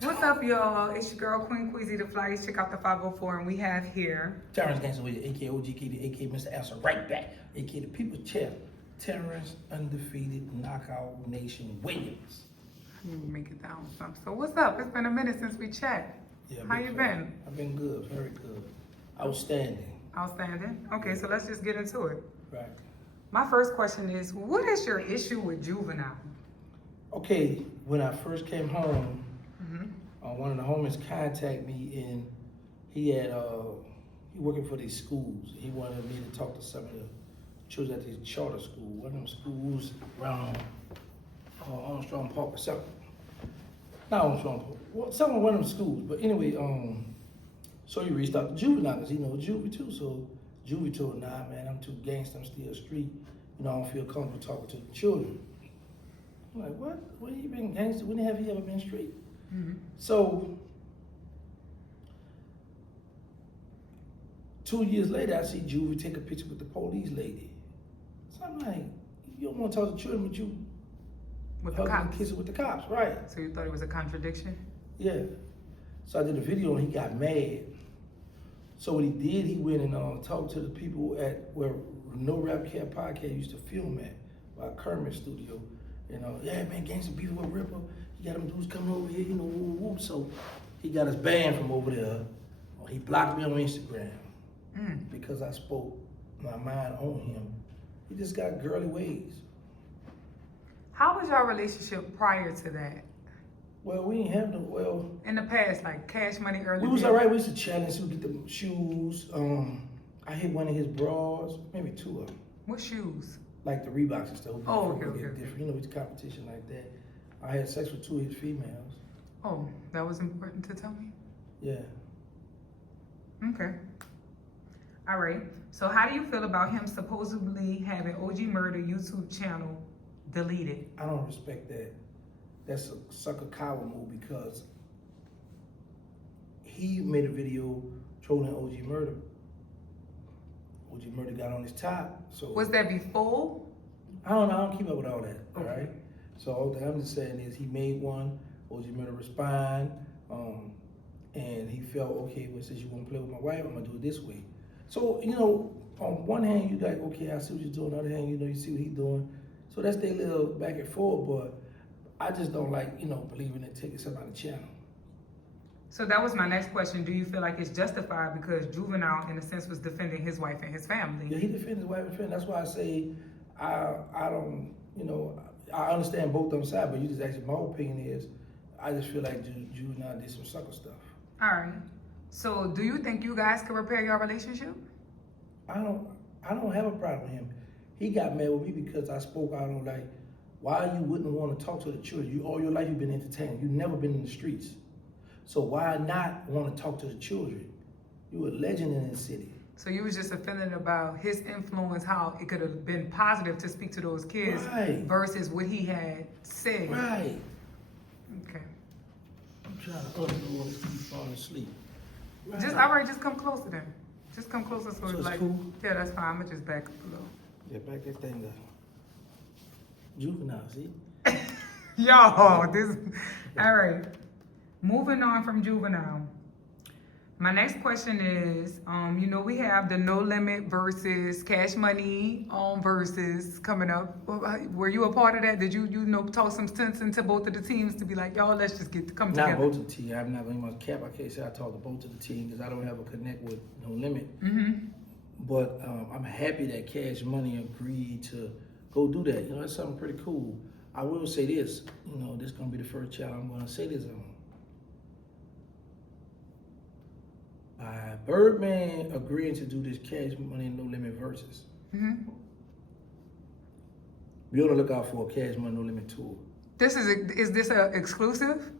What's up, y'all? It's your girl, Queen Queasy the Flyest. Check out the 504, and we have here Terrance Gangsta Williams, aka OGK, aka Mr. Answer Right Back, aka the People's Champ, Terrance Undefeated Knockout Nation Williams. Let me make it down some. So what's up? It's been a minute since we chat. Yeah, How you been? I've been good, very good. Outstanding. Outstanding. Okay, so let's just get into it. Right. My first question is, what is your issue with Juvenile? Okay, when I first came home, one of the homies contacted me, and he working for these schools. He wanted me to talk to some of the children at these charter schools. One of them schools around Armstrong Park or something. Not Armstrong Park. Well, some of one of them schools. But anyway, so he reached out to Juvenile because he knows Juvie too. So Juvie told him, nah, man, I'm too gangster. I'm still street. You know, I don't feel comfortable talking to the children. I'm like, what? When you been gangster? When have you ever been street? So 2 years later, I see Juvie take a picture with the police lady. So I'm like, you don't want to talk to children, but you With the cops? kissing with the cops, right? So you thought it was a contradiction? Yeah. So I did a video and he got mad. So what he did, he went and talked to the people at where No Rap Cat Podcast used to film at, by Kermit Studio. You know, yeah, man, gangster beefing with Ripper. You got them dudes coming over here, you know, whoop, whoop. So he got us banned from over there. He blocked me on Instagram because I spoke my mind on him. He just got girly ways. How was your relationship prior to that? Well, we ain't have no, well. In the past, like Cash Money earlier? We was all right. We used to challenge. We would get the shoes. I hit one of his bras, maybe two of them. What shoes? Like the Reeboks and stuff. Oh, okay. Different. You know, it's competition like that. I had sex with two of his females. Oh, that was important to tell me? Yeah. Okay. All right. So how do you feel about him supposedly having OG Murder YouTube channel deleted? I don't respect that. That's a sucker coward move because he made a video trolling OG Murder. OG Murder got on his top. So Was that before? I don't know. I don't keep up with all that. All Okay. right. So all I'm just saying is he made one. OG Murder respond, and he felt okay. Well, since you want to play with my wife, I'm gonna do it this way. So you know, on one hand you like, okay, I see what you're doing. On the other hand, you know, you see what he's doing. So that's their little back and forth. But I just don't like, you know, believing in taking somebody's channel. So that was my next question. Do you feel like it's justified because Juvenile, in a sense, was defending his wife and his family? Yeah, he defends his wife and family. That's why I say I don't, you know, I understand both of them sides, but you just asked me, my opinion is I just feel like Juvenile did some sucker stuff. All right. So do you think you guys can repair your relationship? I don't have a problem with him. He got mad with me because I spoke out on like why you wouldn't want to talk to the children. You all your life you've been entertained. You've never been in the streets. So why not want to talk to the children? You're a legend in this city. So you was just offended about his influence, how it could have been positive to speak to those kids versus what he had said. Right. Okay. I'm trying to undo this keep falling asleep. Right. Just come closer then. Just come closer so it's like, cool? yeah, that's fine. I'm gonna just back up a little. Yeah, back that thing up. Juvenile, see? Yo, this, all right. Moving on from Juvenile. My next question is, you know, we have the No Limit versus Cash Money versus coming up. Were you a part of that? Did you know, talk some sense into both of the teams to be like, y'all, let's just come together? Not both of the teams. I'm not going to cap. I can't say I talked to both of the teams because I don't have a connect with No Limit. But I'm happy that Cash Money agreed to go do that. You know, that's something pretty cool. I will say this. You know, this is going to be the first child I'm going to say this on. By Birdman agreeing to do this Cash Money No Limit versus. Be on the lookout for a Cash Money No Limit tour. Is this an exclusive?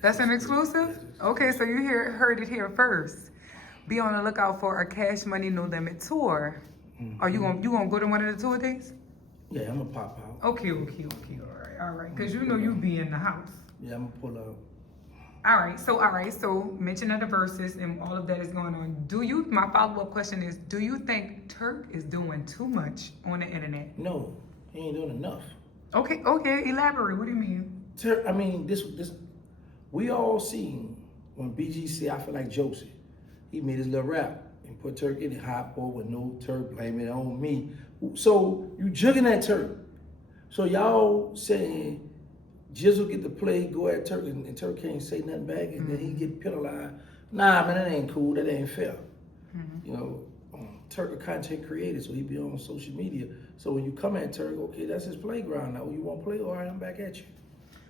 That's an exclusive? Okay, so you heard it here first. Be on the lookout for a Cash Money No Limit tour. Are you gonna go to one of the tour days? Yeah, I'm gonna pop out. Okay, all right. Cause you know you be in the house. Yeah, I'm gonna pull up. All right, so mention of the verses and all of that is going on. My follow-up question is, do you think Turk is doing too much on the internet? No, he ain't doing enough. Okay, elaborate. What do you mean? I mean, this We all seen when BG said, I feel like Josie. He made his little rap and put Turk in the hot boy with no Turk, blame it on me. So you jugging that Turk. So y'all saying Jizzle get to play, go at Turk, and Turk can't say nothing back, and then he get penalized. Nah, man, that ain't cool. That ain't fair. You know, Turk a content creator, so he be on social media. So when you come at Turk, okay, that's his playground now. You won't play, all right, I'm back at you.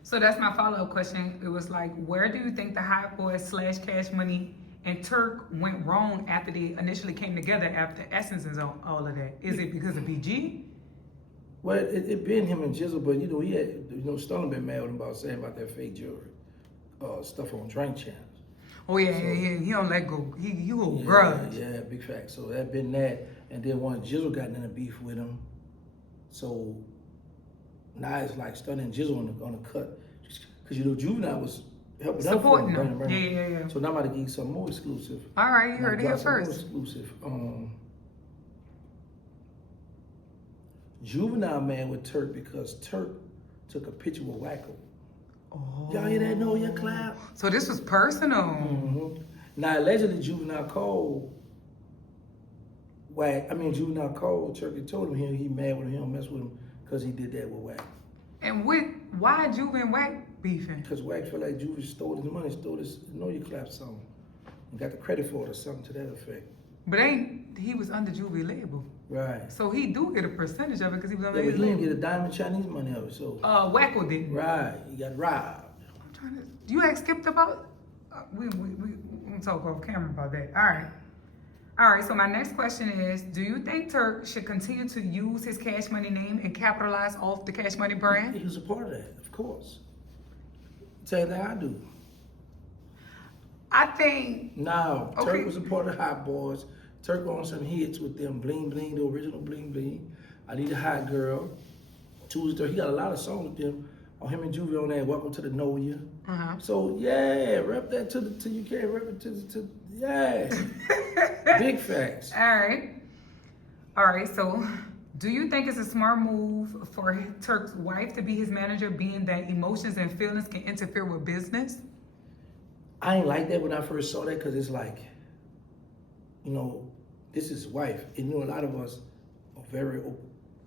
So that's my follow-up question. It was like, where do you think the Hot Boys / Cash Money and Turk went wrong after they initially came together after Essence and all of that? Is it because of BG? Well, it been him and Jizzle, but you know, he had, you know, Stunner been mad with him about saying about that fake jewelry, stuff on drink channels. Oh yeah, So, yeah, he don't let go. He hold yeah, grudge. Yeah, big fact. So that been that, and then one Jizzle got in a beef with him. So now it's like Stunner and Jizzle on the cut, because you know Juvenile was helping Supporting them. them. Yeah. So now I'm about to give you something more exclusive. All right, you heard it here More first. exclusive. Juvenile man with Turk because Turk took a picture with Wacko. Oh. Y'all hear that? No, your clap. So this was personal. Mm-hmm. Now allegedly Juvenile called Juvenile called Turk and told him he mad with him, he don't mess with him because he did that with Wack. And why Juve and Wack beefing? Because Wack felt like Juve stole his money, stole his Know Your Clap song, and got the credit for it or something to that effect. But he was under Juve label. Right. So he do get a percentage of it because he was under Yeah, his but he didn't label. get a dime Chinese money of it, so. Wacko didn't. Right, he got robbed. I'm trying to. You asked Skip about. We we'll talk off camera about that. All right. So my next question is: do you think Turk should continue to use his Cash Money name and capitalize off the Cash Money brand? He was a part of that, of course. Tell you that I do. I think. No, Okay. Turk was a part of Hot Boys. Turk on some hits with them, Bling Bling, the original Bling Bling. I Need a Hot Girl. Tuesday, he got a lot of songs with them. On him and Juvie on that, Welcome to the Know Ya. So yeah, rep that till you can't rep it to yeah. Big facts. All right. So, do you think it's a smart move for Turk's wife to be his manager, being that emotions and feelings can interfere with business? I ain't like that when I first saw that because it's like, you know, this is his wife. And you know, a lot of us are very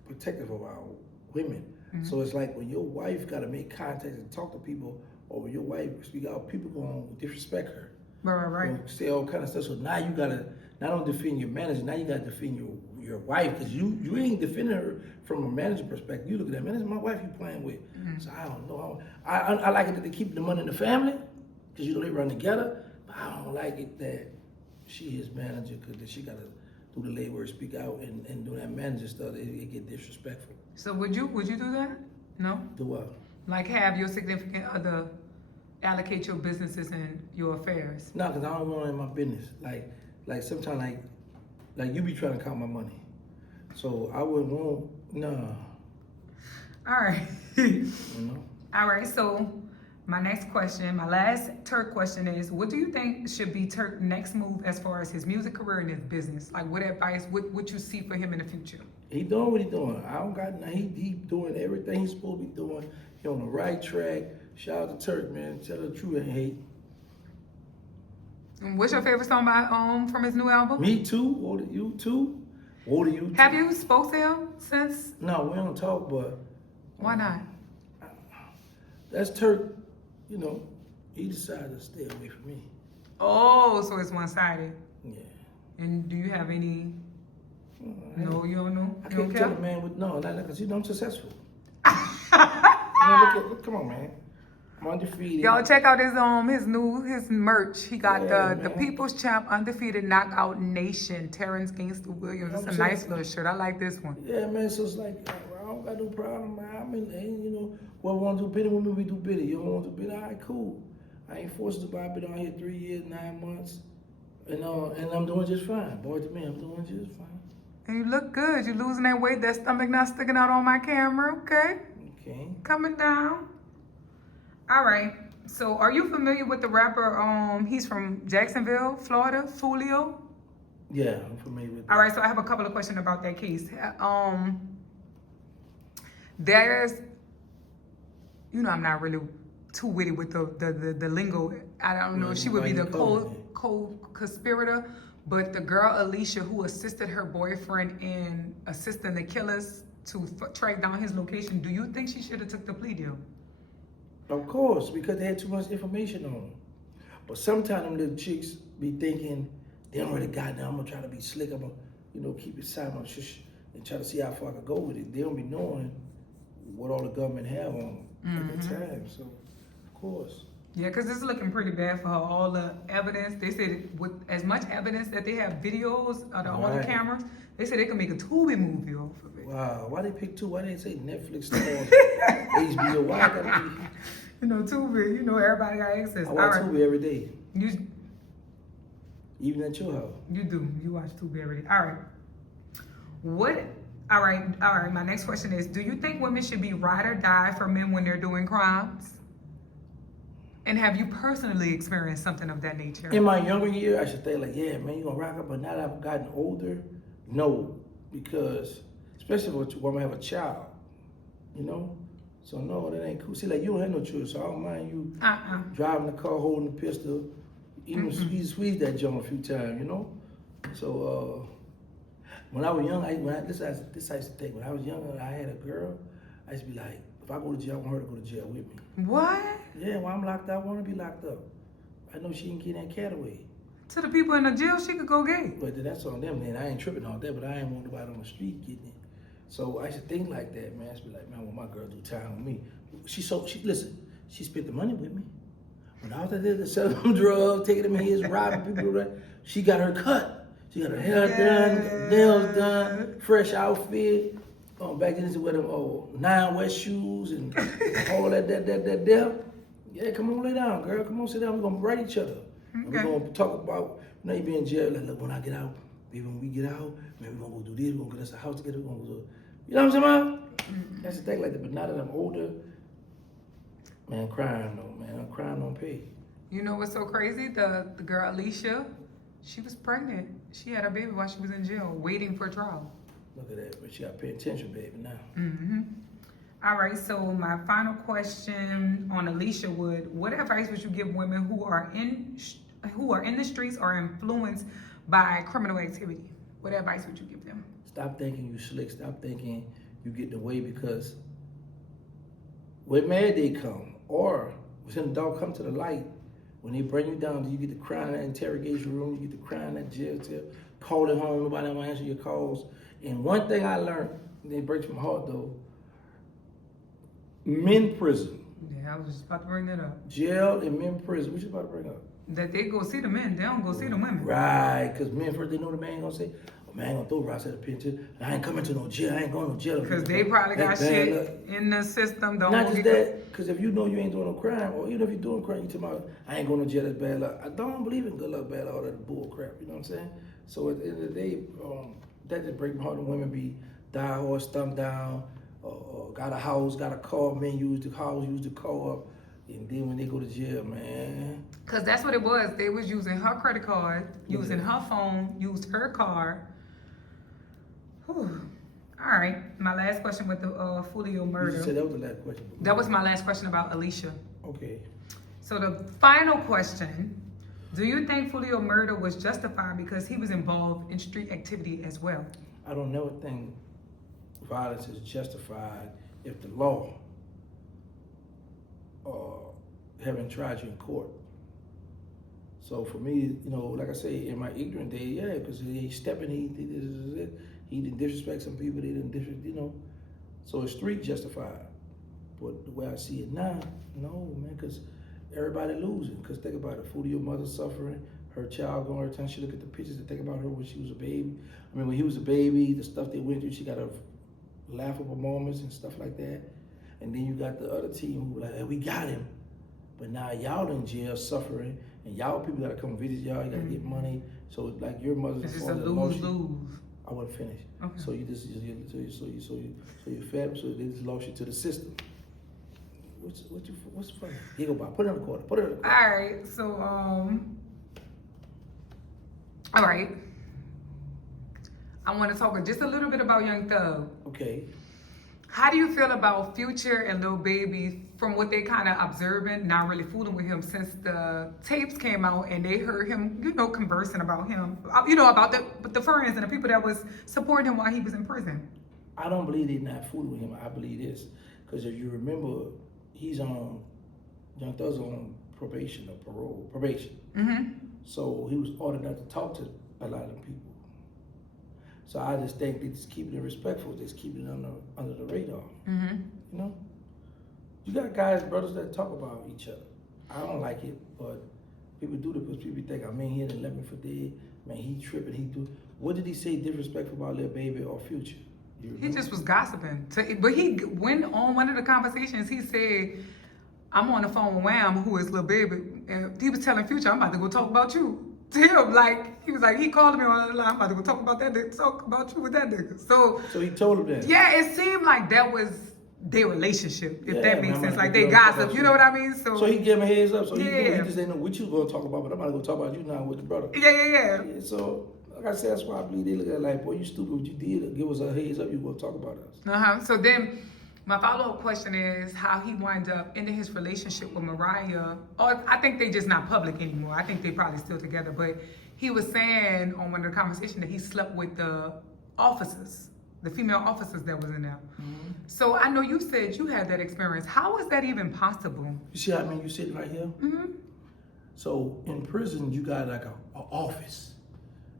protective of our women. So it's like when your wife got to make contact and talk to people, or when your wife speak out, people going to disrespect her. Right. You know, say all kind of stuff. So now you got to not only defend your manager, now you got to defend your wife, because you ain't defending her from a manager perspective. You look at that, man, this is my wife you playing with. So I don't know. I like it that they keep the money in the family, because you know they run together, but I don't like it that she is manager, because she got to do the labor, speak out, and do that manager stuff. It get disrespectful. So would you do that? No? Do what? Like have your significant other allocate your businesses and your affairs? No, because I don't want it in my business. Like sometimes like you be trying to count my money. So I wouldn't want, no. All right. You know? All right, so my next question, my last Turk question is, what do you think should be Turk's next move as far as his music career and his business? Like what advice, what you see for him in the future? He doing what he doing. I don't got nothing. He doing everything he's supposed to be doing. He on the right track. Shout out to Turk, man. Tell the truth, ain't hate. And what's your favorite song from his new album? Me too. What are you too? What are you too? Have you spoke to him since? No, we don't talk, but Why not? that's Turk. You know, he decided to stay away from me. Oh, so it's one-sided. Yeah. And do you have any? No, you don't know. I You don't can't tell care? a man with no, not because you know I'm successful. Man, look, come on, man. I'm undefeated. Y'all check out his merch. He got Yeah, the man. People's Champ Undefeated Knockout Nation Terrance Gangsta Williams. It's a I'm nice saying- little shirt. I like this one. Yeah, man. So it's like I don't got no problem, man. I mean, you know, whoever want to do bidding with me, we do bidding. You don't want to do bidding, all right, cool. I ain't forced to buy. I've been out here 3 years, 9 months, and I'm doing just fine. Boy to me, I'm doing just fine. And you look good. You losing that weight. That stomach not sticking out on my camera. Okay, Okay. coming down. All right. So, are you familiar with the rapper? He's from Jacksonville, Florida, Fulio. Yeah, I'm familiar with that. All right, so I have a couple of questions about that case. There's, I'm not really too witty with the lingo. I don't know if she would be the co-conspirator, but the girl Alicia who assisted her boyfriend in assisting the killers to track down his location, do you think she should have took the plea deal? Of course, because they had too much information on them. But sometimes them little chicks be thinking, they already got now, I'm gonna try to be slick, I'm gonna, keep it silent, shush, and try to see how far I can go with it. They don't be knowing what all the government have on them at the time, so of course. Yeah, because it's looking pretty bad for her. All the evidence, they said with as much evidence that they have videos of all the cameras, they said they can make a Tubi movie off of it. Wow, why they pick two? Why they say Netflix stars, HBO? Why I gotta be? Tubi, everybody got access. I watch Tubi every day. Even at your house. You do. You watch Tubi every day. All right. All right. My next question is, do you think women should be ride or die for men when they're doing crimes? And have you personally experienced something of that nature? In my younger year, I should think like, yeah, man, you gonna rock up. But now that I've gotten older, no, because especially when a woman have a child, So no, that ain't cool. See, like you don't have no children, so I don't mind you driving the car, holding the pistol, even squeeze that jump a few times, So when I was young, this I used to think. When I was younger, I had a girl. I used to be like, if I go to jail, I want her to go to jail with me. What? Yeah, when I'm locked up, I want to be locked up. I know she can get that cat away. To the people in the jail, she could go gay. But that's on them, man. I ain't tripping on that, but I ain't want nobody on the street getting it. So I should think like that, man. I should be like, man, I want my girl to do time with me. Listen, she spent the money with me. When I was out there selling them drugs, taking them hits, robbing people, she got her cut. She got her hair done, nails done, fresh outfit. Back then, with them 9 West shoes and all that. Yeah, come on, lay down, girl. Come on, sit down. We're gonna write each other. Okay. We're gonna talk about, you be in jail. Like, look, when I get out, maybe when we get out, man, we're gonna go do this. We're gonna get us a house together. We're gonna go do, you know what I'm saying, man? That's the thing like that. But now that I'm older, man, crime don't pay. You know what's so crazy? The girl Alicia, she was pregnant. She had a baby while she was in jail, waiting for trial. Look at that, but she got to pay attention, baby, now. All right, so my final question on Alicia what advice would you give women who are in the streets or influenced by criminal activity? What advice would you give them? Stop thinking you slick. Stop thinking you getting away, because when mad they come, or when the dog come to the light, when they bring you down, you get to cry in that interrogation room, you get to cry in that jail cell, call it home, nobody will answer your calls. And one thing I learned, and it breaks my heart though, men prison. Yeah, I was just about to bring that up. Jail and men prison. What you about to bring up? That they go see the men, they don't go see the women. Right, because men first, they know the man ain't gonna say, oh man, I ain't gonna throw rocks at the penitentiary. I ain't coming to no jail, I ain't going to no jail. Because they probably got shit in the system. Not just that, because if you know you ain't doing no crime, or even if you're doing crime, you tell me, I ain't going to jail, that's bad luck. I don't believe in good luck, bad luck, all that bull crap, you know what I'm saying? So at the end of the day, that just breaks my heart when women be die horse, thumb down, got a house, got a car, men use the house, use the car up, and then when they go to jail, man. Because that's what it was. They was using her credit card, using her phone, used her car. Whew. All right, my last question with the Fulio murder. You said that was the last question. That was my last question about Alicia. Okay. So the final question, do you think Fulio murder was justified because he was involved in street activity as well? I don't never think violence is justified if the law haven't tried you in court. So for me, like I say, in my ignorant day, yeah, because he stepping, he didn't disrespect some people, they didn't disrespect, So it's street justified. But the way I see it now, no, man, because everybody losing. Because think about it, Fulio mother suffering, her child going, every time she look at the pictures and think about her when she was a baby. I mean, when he was a baby, the stuff they went through, she got her laughable moments and stuff like that. And then you got the other team who were like, hey, we got him. But now y'all in jail suffering, and y'all people gotta come visit y'all, you gotta get money. So it's like your mother's it's just a lose-lose. I wasn't finished. Okay. So you just you're fed, so they just lost you to the system. What's funny? Here go by. Put it on the quarter. Put it on the quarter. All right. So all right. I want to talk just a little bit about Young Thug. Okay. How do you feel about Future and Lil Baby from what they kind of observing, not really fooling with him since the tapes came out and they heard him, conversing about him, about the friends and the people that was supporting him while he was in prison? I don't believe they're not fooling with him. I believe this. Because if you remember, he's on, Young Thug's on probation or parole. Probation. Mm-hmm. So he was ordered not to talk to a lot of them people. So I just think they just keeping it respectful, just keeping it under the radar. Mm-hmm. You know? You got guys, brothers that talk about each other. I don't like it, but people do it because people think, he done left me for dead. Man, he tripping, he do. What did he say disrespectful about Lil Baby or Future? He just was gossiping. But he went on one of the conversations, he said, I'm on the phone with Wham, who is Lil Baby, and he was telling Future, I'm about to go talk about you. To him, he was like, he called me on the line, I'm about to go talk about that nigga, talk about you with that nigga. So he told him that? Yeah, it seemed like that was their relationship, if that makes sense. Like they girl gossip, you know what I mean? So he gave him a heads up, so he Yeah. just didn't know what you was going to talk about, but I'm about to go talk about you now with the brother. Yeah. So, like I said, that's why I believe they look at it like, boy, you stupid what you did. Give us a heads up, you going to talk about us. So then, my follow-up question is how he wound up ending his relationship with Mariah. Or I think they just not public anymore. I think they probably still together. But he was saying on one of the conversations that he slept with the officers, the female officers that was in there. Mm-hmm. So I know you said you had that experience. How is that even possible? You see how you sitting right here? Mm-hmm. So in prison, you got like an office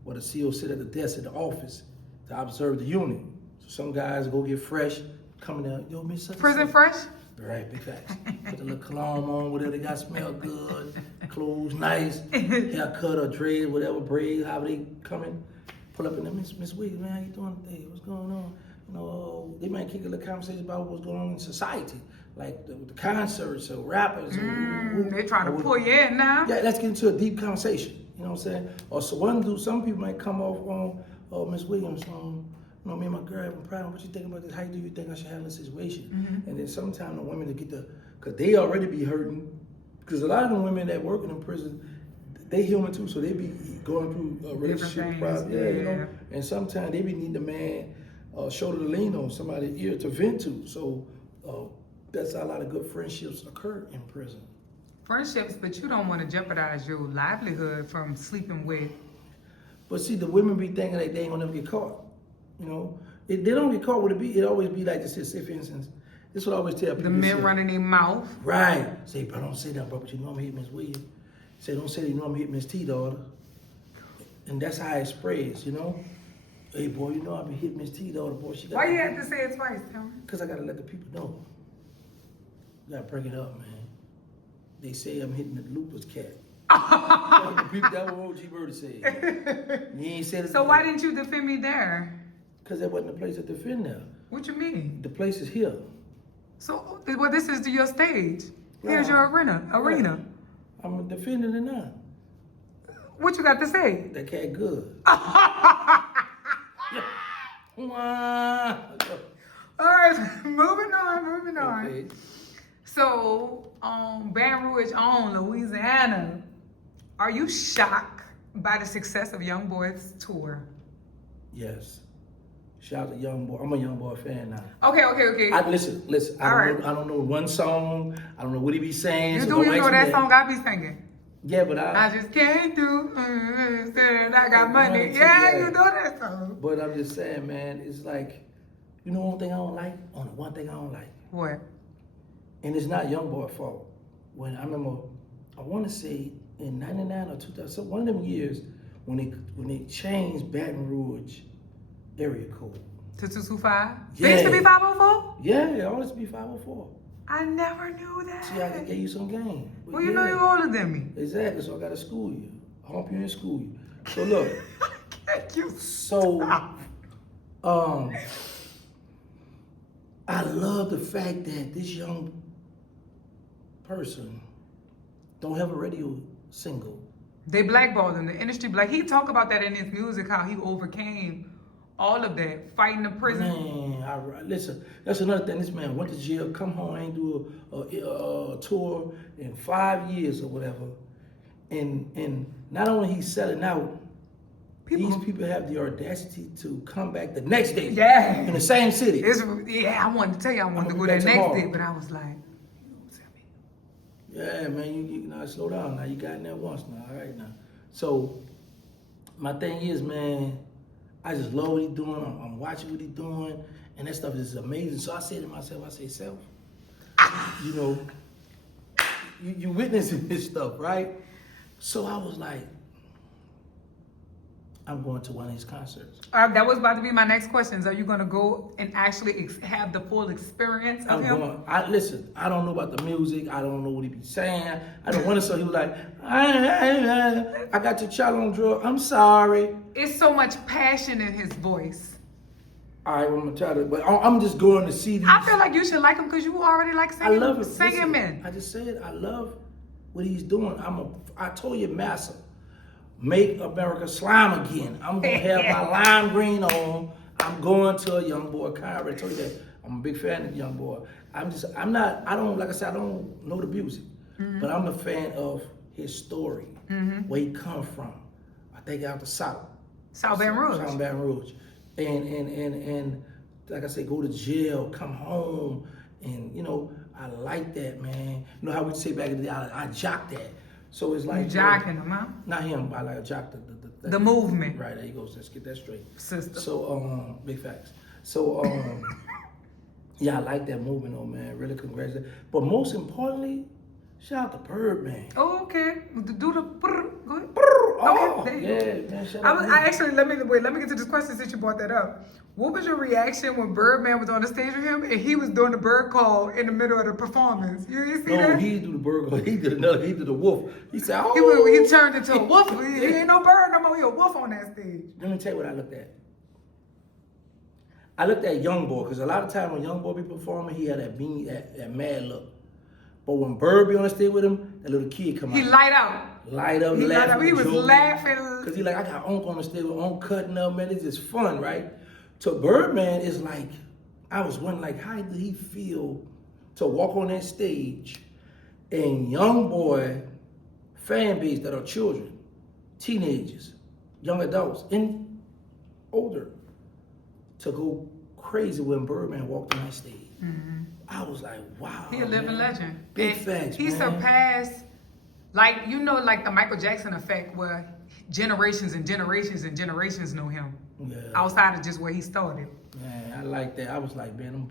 where the CO sit at the desk at the office to observe the unit. So some guys go get fresh, coming out, yo, Miss such and Prison such. fresh? Right, big facts. Put the little cologne on, whatever they got, smell good, clothes nice, haircut or dread, whatever, braid, however they come in. Pull up in there, Miss Williams, man, how you doing today? What's going on? They might kick a little conversation about what's going on in society, like the concerts or rappers. They're trying to pull you in now. Yeah, let's get into a deep conversation. You know what I'm saying? Or so some people might come off on, Miss Williams, me and my girl having a problem. What you think about this? How do you think I should handle the situation? Mm-hmm. And then sometimes the women to because they already be hurting. Because a lot of the women that working in prison, they human too, so they be going through a relationship problem. Yeah. And sometimes they be needing a man shoulder to lean on, somebody ear to vent to. So that's how a lot of good friendships occur in prison. Friendships, but you don't want to jeopardize your livelihood from sleeping with. But see, the women be thinking like they ain't gonna never get caught. If they don't get caught, it always be like this. Say, for instance, this would always tell people. The men running their mouth. Right. Say, bro, don't say that, bro, but you know I'm hitting Miss Williams. Say, don't say that you know I'm hitting Miss T, daughter. And that's how it spreads, Hey, boy, you know I be hitting Miss T, daughter, boy. Why you have to say it twice, Terrance? Because I got to let the people know. You got to bring it up, man. They say I'm hitting the lupus cat. That what OG Birdie said. You ain't said it. So why didn't you defend me there? Because there wasn't a place to defend there. What you mean? The place is here. So, well, this is your stage. Here's Right. your arena. Right. I'm defending it now. What you got to say? That cat good. All right, moving on. Okay. So, Baton Rouge on Louisiana, are you shocked by the success of YoungBoy's tour? Yes. Shout out to YoungBoy. I'm a YoungBoy fan now. Okay. Listen. I don't know one song. I don't know what he be saying. You know that song I be singing? Yeah, but I just can't do, I got money. Yeah, you know that song. But I'm just saying, man, it's like, one thing I don't like? Only one thing I don't like. What? And it's not YoungBoy's fault. When I remember, I want to say in 99 or 2000, so one of them years when they changed Baton Rouge area code. To 225? Yeah. They used to be 504? Yeah, it always be 504. I never knew that. See, I can give you some game. Well, you know you're older than me. Exactly, so I got to school you. I hope you in school you. So look. Thank you. So, I love the fact that this young person don't have a radio single. They blackballed him. The industry black. He talk about that in his music, how he overcame all of that, fighting the prison. Man, listen, that's another thing. This man went to jail, come home, ain't do a tour in 5 years or whatever. And not only he's selling out, These people have the audacity to come back the next day. Yeah. In the same city. I wanted to tell you I wanted to go there next day, but I was like, yeah, man, you now slow down. Now you got in there once now. All right now. So my thing is, man, I just love what he's doing. I'm watching what he's doing, and that stuff is amazing. So I say to myself, self, you know, you witnessing this stuff, right? So I was like, I'm going to one of his concerts. That was about to be my next questions. Are you going to go and actually have the full experience of him? Listen, I don't know about the music. I don't know what he be saying. I don't want to say he was like, I got your child on drugs. I'm sorry. It's so much passion in his voice. All right, I'm going to try to, but I'm just going to see these. I feel like you should like him because you already like singing. I love it. Singing men. I just said I love what he's doing. I told you, Massa. Make America slime again. I'm gonna have my lime green on. I'm going to a YoungBoy concert. I told you that. I'm a big fan of YoungBoy. I don't know the music, but I'm a fan of his story, where he come from. I think out the South. South Baton Rouge. South Baton Rouge. And like I said, go to jail, come home, and you know, I like that, man. You know how we say back in the day, I jock that. So it's like you jocking him, huh? Not him, but I like a jock the movement. Right, there you go. Let's get that straight. Sister. So big facts. So yeah, I like that movement, though, man. Really congratulations. But most importantly, shout out to Birdman. Oh, okay. Do the brr. Go ahead. Oh, okay, yeah, man. Shout out to him. actually let me get to this question since you brought that up. What was your reaction when Birdman was on the stage with him and he was doing the bird call in the middle of the performance? You see that? No, he didn't do the bird call. He did the wolf. He said, oh. He turned into a wolf. He ain't no bird no more. He a wolf on that stage. Let me tell you what I looked at. I looked at YoungBoy, because a lot of time when YoungBoy be performing, he had that mad look. But when Bird be on the stage with him, that little kid come out. He light up. Laughing. He was laughing. Because he like, I got Unc on the stage with Unc cutting up, man. It's just fun, right? So Birdman is like, I was wondering, like, how did he feel to walk on that stage and YoungBoy fan base that are children, teenagers, young adults, and older, to go crazy when Birdman walked on that stage. Mm-hmm. I was like, wow. He a living legend. Big facts, He surpassed, like the Michael Jackson effect, where generations and generations and generations know him. Yeah. Outside of just where he started. Man, I like that. I was like, man,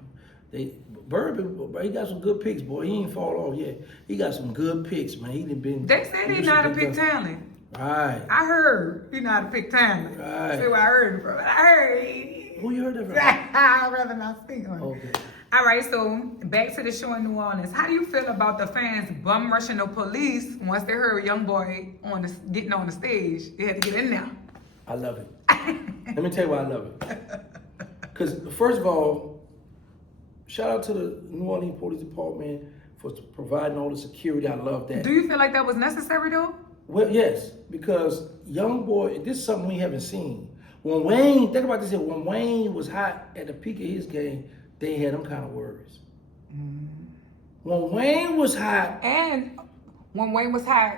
Birdman, he got some good picks, boy. He ain't fall off yet. He got some good picks, man. He done been. They said he not a pick talent. Right. I heard he not a pick talent. Right. See where I heard it from. I heard. Who you heard that from? I'd rather not speak on it. Okay. All right, so back to the show in New Orleans. How do you feel about the fans bum rushing the police once they heard YoungBoy getting on the stage? They had to get in there. I love it. Let me tell you why I love it. Because first of all, shout out to the New Orleans Police Department for providing all the security. I love that. Do you feel like that was necessary though? Well, yes, because YoungBoy, this is something we haven't seen. When Wayne, think about this here, when Wayne was hot at the peak of his game, they had them kind of worries. When Wayne was hot. And when Wayne was hot,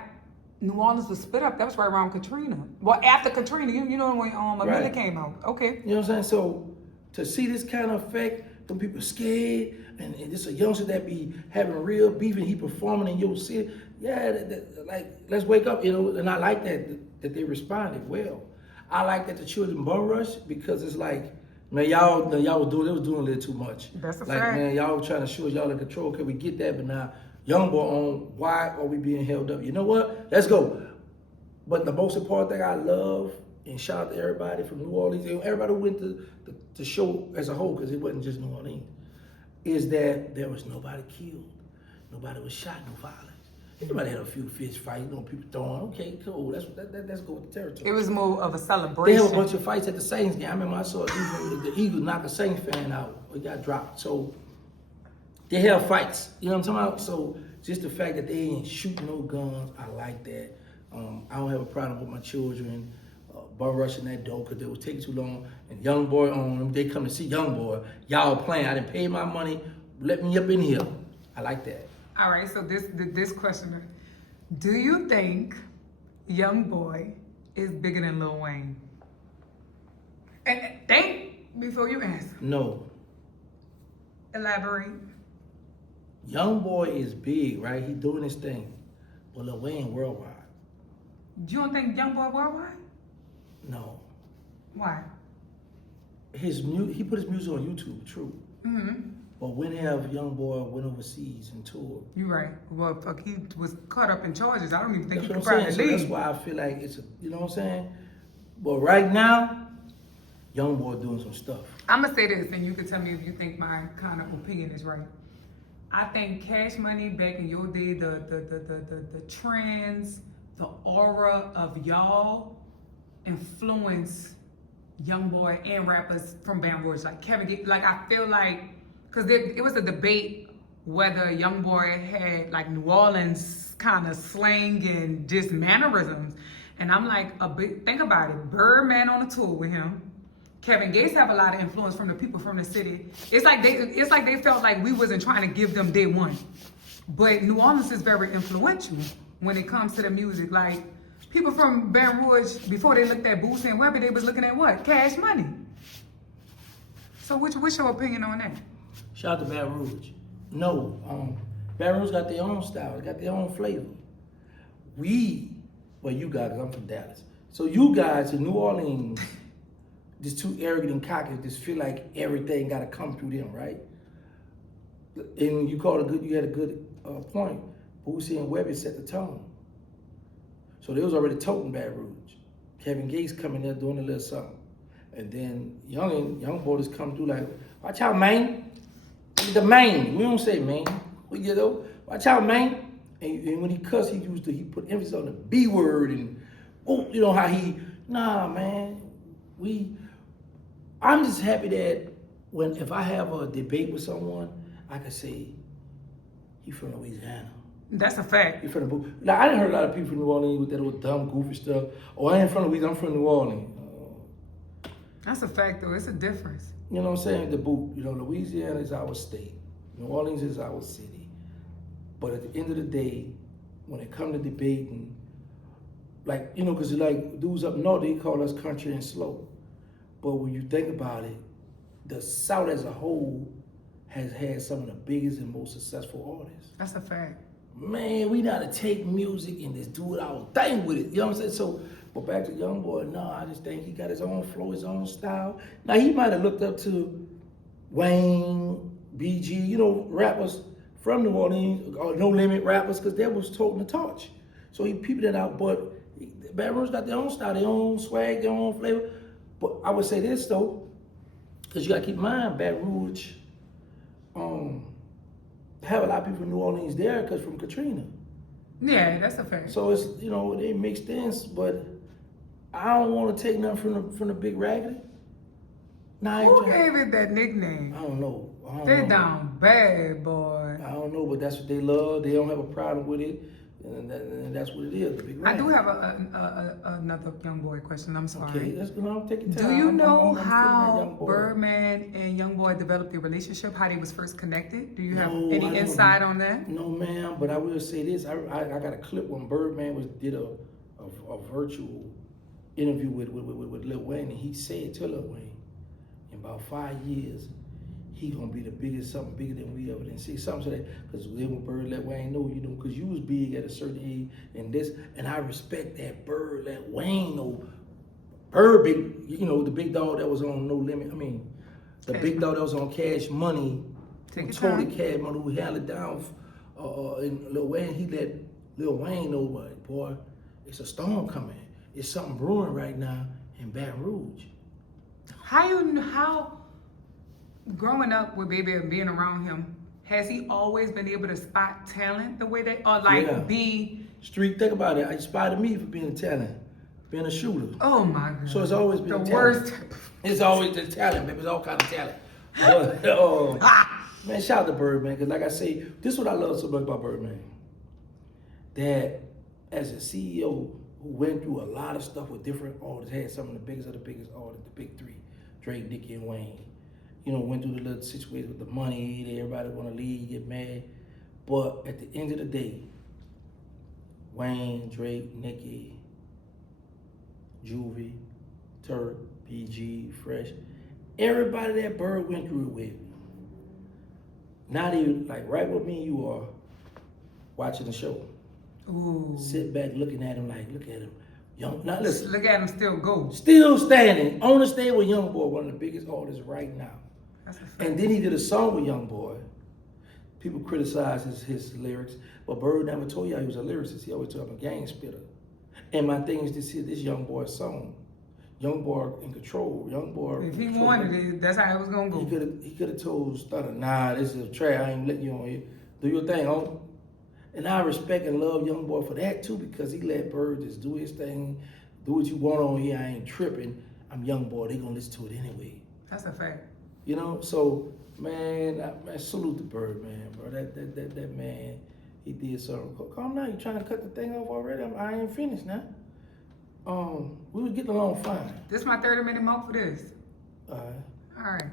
New Orleans was split up. That was right around Katrina. Well, after Katrina, you know when Amelia Right. came out. Okay. You know what I'm saying? So to see this kind of effect, them people scared, and this a youngster that be having real beef and he performing in your city, yeah, like let's wake up, you know. And I like that they responded well. I like that the children bum rush because it's like, man, y'all was doing a little too much. That's a like, fact. man, y'all was trying to show us y'all in control. Can we get that? But now, YoungBoy on, why are we being held up? You know what? Let's go. But the most important thing I love, and shout out to everybody from New Orleans, everybody who went to the show as a whole, because it wasn't just New Orleans, is that there was nobody killed. Nobody was shot, no violence. Everybody had a few fist fights, you know, people throwing, okay, cool, let's go with the territory. It was more of a They celebration. had a bunch of fights at the Saints game. I remember I saw the Eagles knock a Saints fan out. He got dropped. So they have fights. You know what I'm talking about? So just the fact that they ain't shooting no guns, I like that. I don't have a problem with my children bum rushing that door because they was taking too long. And YoungBoy on them, they come to see YoungBoy. Y'all playing. I didn't pay my money. Let me up in here. I like that. All right, so this question, do you think YoungBoy is bigger than Lil Wayne? And think before you answer. No. Elaborate. YoungBoy is big, right? He doing his thing. But Lil Wayne worldwide. You don't think YoungBoy worldwide? No. Why? He put his music on YouTube, true. Mm-hmm. But when have YoungBoy went overseas and toured? You're right. Well, fuck, he was caught up in charges. I don't even think That's he what could I'm probably saying. So leave. that's why I feel like it's you know what I'm saying? But right now, YoungBoy doing some stuff. I'm gonna say this, and you can tell me if you think my kind of opinion is right. I think Cash Money back in your day, the trends, the aura of y'all influenced YoungBoy and rappers from Baton Rouge, like Kevin Gates. Like I feel like, cause it was a debate whether YoungBoy had like New Orleans kind of slang and just mannerisms, and I'm like think about it, Birdman on a tour with him. Kevin Gates have a lot of influence from the people from the city. It's like they felt like we wasn't trying to give them day one. But New Orleans is very influential when it comes to the music. Like people from Baton Rouge, before they looked at Boosie and Webber, they was looking at what? Cash Money. So what's your opinion on that? Shout out to Baton Rouge. No, Baton Rouge got their own style, got their own flavor. You guys, I'm from Dallas. So you guys in New Orleans, just too arrogant and cocky, just feel like everything got to come through them, right? And you had a good point. Boosie and Webby set the tone. So they was already toting Baton Rouge. Kevin Gates coming there doing a little something. And then young boys come through like, watch out, man. The man. We don't say man. Watch out, man. And when he cussed, he put emphasis on the B word and how man. I'm just happy that if I have a debate with someone, I can say he from Louisiana. That's a fact. He from the booth. Like, I didn't hear a lot of people from New Orleans with that old dumb, goofy stuff. Oh, I ain't from Louisiana, I'm from New Orleans. That's a fact, though. It's a difference. You know what I'm saying? The boot. Louisiana is our state. New Orleans is our city. But at the end of the day, when it comes to debating, because dudes up north, they call us country and slow. But when you think about it, the South as a whole has had some of the biggest and most successful artists. That's a fact. Man, we gotta take music and just do our thing with it. You know what I'm saying? So, but back to YoungBoy, no, I just think he got his own flow, his own style. Now, he might have looked up to Wayne, BG, rappers from New Orleans, or No Limit rappers, because they was toting the torch. So he peeped that out, but Baton Rouge got their own style, their own swag, their own flavor. But I would say this, though, because you got to keep in mind, Baton Rouge have a lot of people from New Orleans there because from Katrina. Yeah, that's a fact. So it's, they mixed in, but I don't want to take nothing from the Big Raggedy. Who gave it that nickname? I don't know. They down bad, boy. I don't know, but that's what they love. They don't have a problem with it. And that's what it is, the Big Raggedy. I do have another YoungBoy question. I'm sorry. Okay, let's go. Take your time. Do you know I'm how Birdman and YoungBoy developed their relationship? How they was first connected? Do you have No, any insight on that? No, ma'am. But I will say this: I got a clip when Birdman did a virtual interview with Lil Wayne, and he said to Lil Wayne, in about 5 years, he gonna be the biggest, something bigger than we ever did. See, something to that, because they when Bird let Wayne know, because you was big at a certain age, and I respect that Bird let Wayne know. Bird big, the big dog that was on No Limit. I mean, the big dog that was on Cash Money, who totally Cash Money, who held it down. And Lil Wayne, he let Lil Wayne know, boy, it's a storm coming. It's something brewing right now in Baton Rouge. How growing up with Baby and being around him, has he always been able to spot talent the way be street? Think about it. He spotted me for being a talent, being a shooter. Oh my God! So it's always been the talent. worst. It's always the talent, baby. It's all kind of talent. Man, shout out to Birdman, because like I say, this is what I love so much about Birdman. That as a CEO who went through a lot of stuff with different artists, had some of the biggest artists, the big three, Drake, Nicki, and Wayne. Went through the little situation with the money, everybody want to leave, get mad. But at the end of the day, Wayne, Drake, Nicki, Juvie, Turk, PG, Fresh. Everybody that Bird went through it with. Not even, like right with me, you are watching the show. Ooh. Sit back looking at him like, look at him. Young, now listen. Look at him still go. Still standing on the stage with YoungBoy, one of the biggest artists right now. That's a fact. And then he did a song with YoungBoy. People criticize his lyrics, but Bird never told y'all he was a lyricist. He always told him a gang spitter. And my thing is this YoungBoy song. YoungBoy in control. YoungBoy. If he wanted it, that's how it was gonna go. He could have told Stunner, nah, this is a track. I ain't letting you on here. Do your thing, homie. And I respect and love YoungBoy for that too, because he let Bird just do his thing, do what you want on here. I ain't tripping. I'm YoungBoy. They gonna listen to it anyway. That's a fact. You know, so man, salute the Birdman, bro. That man, he did something. Calm down. You trying to cut the thing off already? I ain't finished now. We was getting along fine. This my 30-minute mark for this. All right. All right.